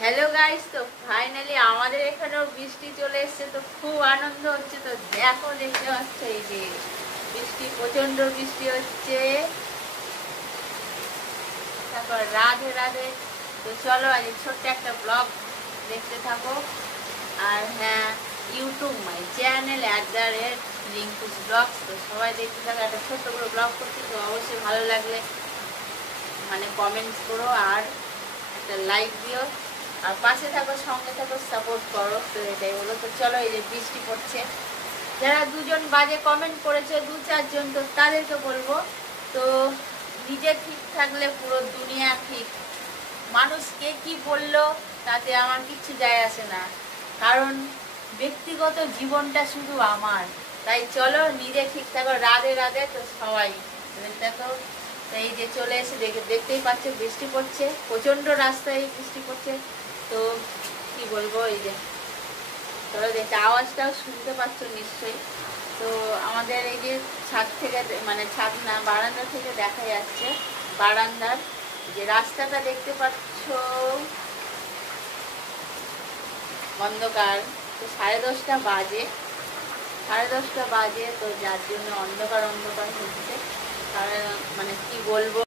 Hello guys, তো finally আমাদের এখানেও বৃষ্টি চলে এসেছে, তো খুব আনন্দ হচ্ছে। তো দেখো, দেখতে পাচ্ছ এই যে বৃষ্টি, প্রচন্ড বৃষ্টি হচ্ছে। তারপর রাধে রাধে। তো চলো আজ ছোট্ট একটা ব্লগ দেখতে থাকো। আর হ্যাঁ, YouTube my channel @Rinku's blogs, তো সবাই দেখতে থাকো। একটা ছোট্ট করে ব্লগ করছি, তো অবশ্যই ভালো লাগলে মানে কমেন্টস করো আর একটা লাইক দিও, আর পাশে থাকো, সঙ্গে থাকো, সাপোর্ট করো। তো এটাই হলো। তো চলো, এই যে বৃষ্টি পড়ছে, যারা দুজন বাজে কমেন্ট করেছে, 2-4 জন, তো তাদেরকে বলবো, তো নিজে ঠিক থাকলে পুরো দুনিয়া ঠিক। মানুষ কে কি বললো তাতে আমার কিচ্ছু যায় আসে না, কারণ ব্যক্তিগত জীবনটা শুধু আমার। তাই চলো, নিজে ঠিক থাকো। রাধে রাধে। তো সবাই দেখো, তো এই যে চলে এসে দেখতেই পাচ্ছ বৃষ্টি পড়ছে, প্রচণ্ড রাস্তায় বৃষ্টি পড়ছে। তো কি বলবো, এই যে চলো দেখতে, আওয়াজটাও শুনতে পাচ্ছ নিশ্চয়ই। তো আমাদের এই যে ছাদ থেকে, মানে ছাদ না, বারান্দা থেকে দেখা যাচ্ছে, বারান্দার যে রাস্তাটা দেখতে পাচ্ছ অন্ধকার। তো 10:30 বাজে, 10:30 বাজে, তো যার জন্য অন্ধকার অন্ধকার হচ্ছে। কারণ মানে কি বলবো,